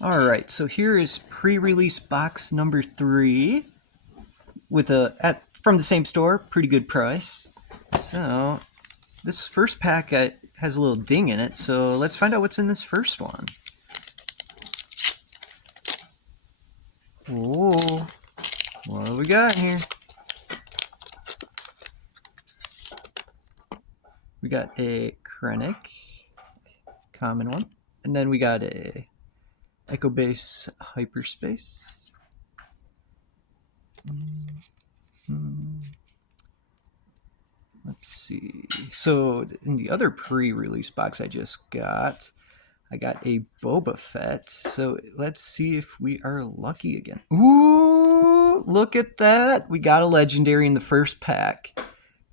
Alright, so here is pre-release box number 3 with from the same store, pretty good price. So this first pack has a little ding in it, so let's find out what's in this first one. Oh, what do we got here? We got a Krennic, common one, and then we got a Echo Base Hyperspace. Let's see. So in the other pre-release box I just got, I got a Boba Fett. So let's see if we are lucky again. Ooh, look at that. We got a legendary in the first pack.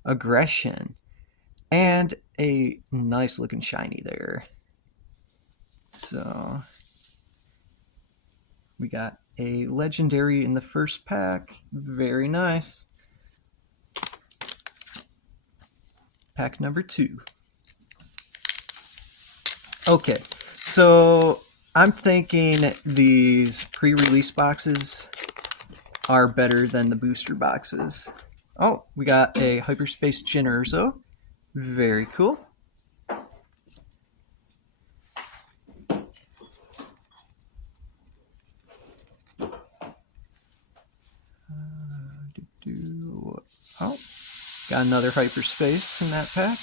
Aggression. And a nice looking shiny there. So we got a legendary in the first pack. Very nice. Pack number 2. Okay, so I'm thinking these pre-release boxes are better than the booster boxes. Oh, we got a Hyperspace Jyn Erso. Very cool. Oh, got another Hyperspace in that pack.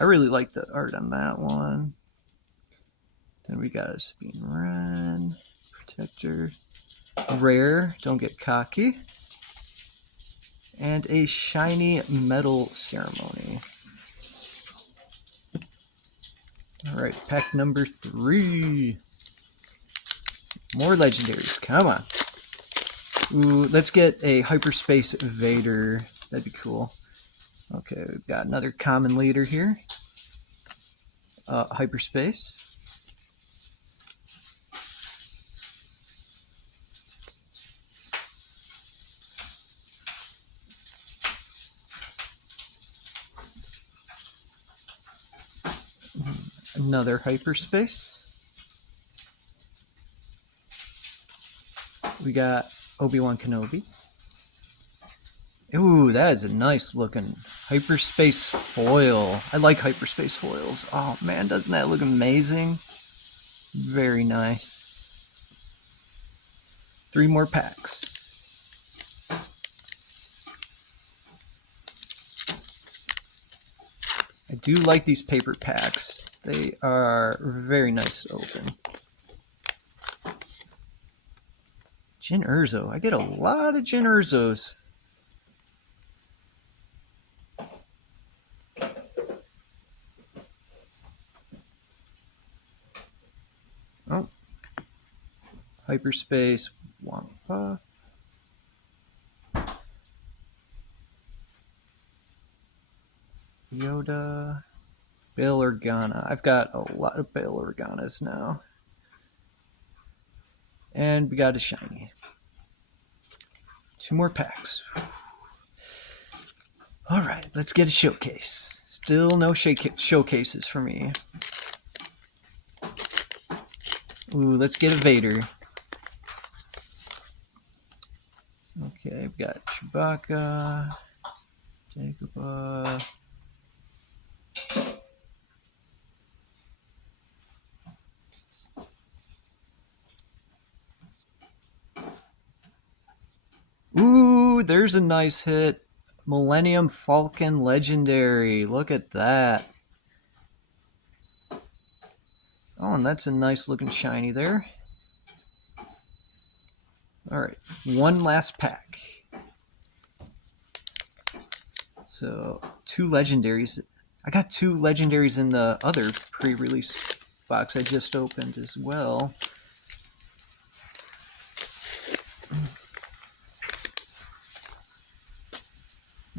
I really like the art on that one. Then we got a Sabine Wren, Protector, Rare, don't get cocky, and a shiny Metal Ceremony. Alright, pack number 3. More legendaries, come on. Ooh, let's get a Hyperspace Vader. That'd be cool. Okay, we've got another common leader here. Hyperspace. Another Hyperspace. We got Obi-Wan Kenobi. Ooh, that is a nice looking Hyperspace foil. I like Hyperspace foils. Oh man, doesn't that look amazing? Very nice. 3 more packs. I do like these paper packs. They are very nice to open. Jyn Erso. I get a lot of Jyn Erzos. Oh. Hyperspace Wampa. Yoda. Bail Organa. I've got a lot of Bail Organas now. And we got a shiny. 2 more packs. Alright, let's get a showcase. Still no showcases for me. Ooh, let's get a Vader. Okay, we've got Chewbacca, Dagobah. Ooh, there's a nice hit. Millennium Falcon Legendary. Look at that. Oh, and that's a nice looking shiny there. Alright, 1 last pack. So, 2 legendaries. I got 2 legendaries in the other pre-release box I just opened as well.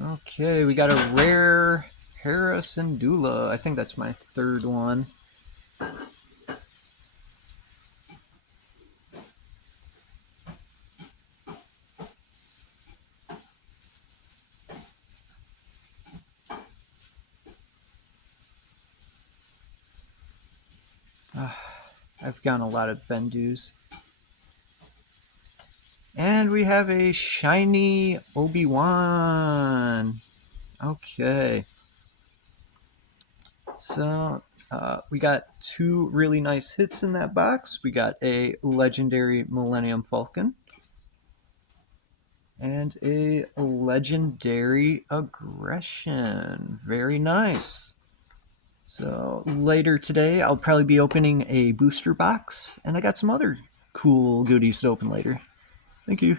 Okay, we got a rare Hera Syndulla. I think that's my 3rd one. I've gotten a lot of Bendus. And we have a shiny Obi-Wan. Okay. So we got two really nice hits in that box. We got a legendary Millennium Falcon and a legendary Aggression. Very nice. So later today, I'll probably be opening a booster box, and I got some other cool goodies to open later. Thank you.